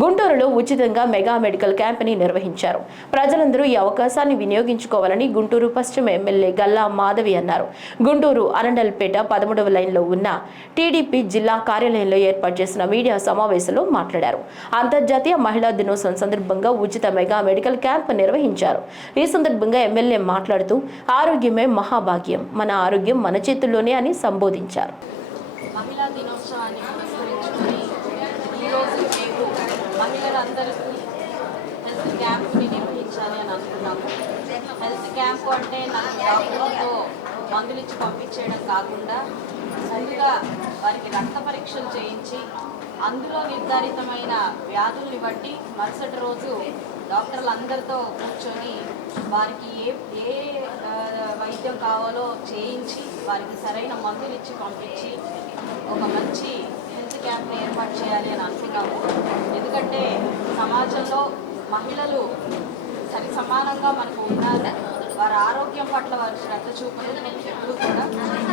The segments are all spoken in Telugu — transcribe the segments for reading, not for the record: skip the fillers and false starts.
గుంటూరులో ఉచితంగా మెగా మెడికల్ క్యాంపెయిన్ నిర్వహించారు. ప్రజలందరూ ఈ అవకాశాన్ని వినియోగించుకోవాలని గుంటూరు పశ్చిమ ఎమ్మెల్యే గల్లా మాధవి అన్నారు. గుంటూరు అరండల్పేట 13వ లైన్లో ఉన్న టీడీపీ జిల్లా కార్యాలయంలో ఏర్పాటు చేసిన మీడియా సమావేశంలో మాట్లాడారు. అంతర్జాతీయ మహిళా దినోత్సవం సందర్భంగా ఉచిత మెగా మెడికల్ క్యాంప్ నిర్వహించారు. ఈ సందర్భంగా ఎమ్మెల్యే మాట్లాడుతూ ఆరోగ్యమే మహాభాగ్యం, మన ఆరోగ్యం మన చేతుల్లోనే అని సంబోధించారు. మహిళా దినోత్సవాన్ని పురస్కరించుకొని ఈరోజు మేము మహిళలందరికీ హెల్త్ క్యాంప్ని నిర్వహించాలి అని అనుకున్నాము. హెల్త్ క్యాంప్ అంటే నాకు డాక్టర్లతో మందులు ఇచ్చి పంపించేయడం కాకుండా ముందుగా వారికి రక్త పరీక్షలు చేయించి అందులో నిర్ధారితమైన వ్యాధుల్ని బట్టి మరుసటి రోజు డాక్టర్లందరితో కూర్చొని వారికి ఏ వైద్యం కావాలో చేయించి వారికి సరైన మందులు ఇచ్చి పంపించి ఒక మంచి హెల్త్ క్యాంప్ని ఏర్పాటు చేయాలి అని అనుకున్నాము. ఎందుకంటే సమాజంలో మహిళలు సరి సమానంగా మనకు ఉన్నారు. వారి ఆరోగ్యం పట్ల వారి శ్రద్ధ చూపడం ఎప్పుడు కూడా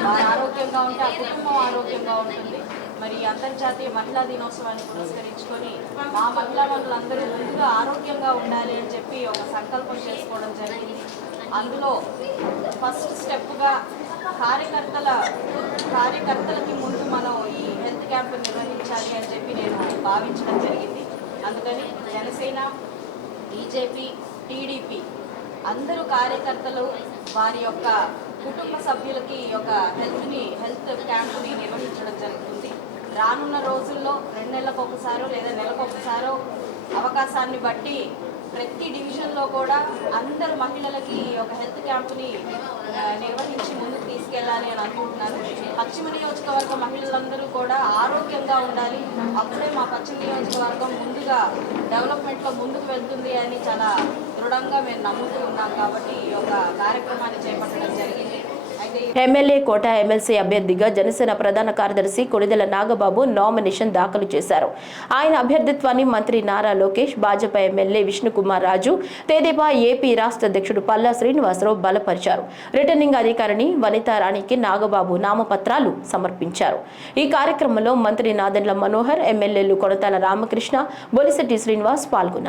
వారి ఆరోగ్యంగా ఉంటే ఆ కుటుంబం ఆరోగ్యంగా ఉంటుంది. మరి అంతర్జాతీయ మహిళా దినోత్సవాన్ని పురస్కరించుకొని మా మహిళా మనులందరూ ముందుగా ఆరోగ్యంగా ఉండాలి అని చెప్పి ఒక సంకల్పం చేసుకోవడం జరిగింది. అందులో ఫస్ట్ స్టెప్గా కార్యకర్తలకి ముందు మనం ఈ హెల్త్ క్యాంప్ నిర్వహించాలి అని చెప్పి నేను భావించడం జరిగింది. అందుకని జనసేన, బీజేపీ, టీడీపీ అందరూ కార్యకర్తలు వారి యొక్క కుటుంబ సభ్యులకి ఒక హెల్త్ క్యాంపుని నిర్వహించడం జరుగుతుంది. రానున్న రోజుల్లో 2 నెలలకు ఒకసారో లేదా నెలకు ఒకసారో అవకాశాన్ని బట్టి ప్రతి డివిజన్లో కూడా అందరు మహిళలకి ఒక హెల్త్ క్యాంప్ని నిర్వహించి ముందుకు తీసుకెళ్ళాలి అని అనుకుంటున్నాను. పశ్చిమ నియోజకవర్గ మహిళలందరూ కూడా ఆరోగ్యంగా ఉండాలి, అప్పుడే మా పశ్చిమ నియోజకవర్గం ముందుగా డెవలప్మెంట్లో ముందుకు వెళ్తుంది అని చాలా దృఢంగా మేము నమ్ముతూ ఉన్నాం. కాబట్టి ఈ యొక్క కార్యక్రమాన్ని చేపట్టడం జరిగింది. ఎమ్మెల్యే కోట ఎమ్మెల్సీ అభ్యర్థిగా జనసేన ప్రధాన కార్యదర్శి కొణిదెల నాగబాబు నామినేషన్ దాఖలు చేశారు. ఆయన అభ్యర్థిత్వాన్ని మంత్రి నారా లోకేష్, భాజపా ఎమ్మెల్యే విష్ణుకుమార్ రాజు, తెదేపా ఏపీ రాష్ట్ర అధ్యక్షుడు పల్లా శ్రీనివాసరావు బలపరిచారు. రిటర్నింగ్ అధికారిని వనితారాణికి నాగబాబు నామపత్రాలు సమర్పించారు. ఈ కార్యక్రమంలో మంత్రి నాదెండ్ల మనోహర్, ఎమ్మెల్యేలు కొనతాల రామకృష్ణ, బొలిశెట్టి శ్రీనివాస్ పాల్గొన్నారు.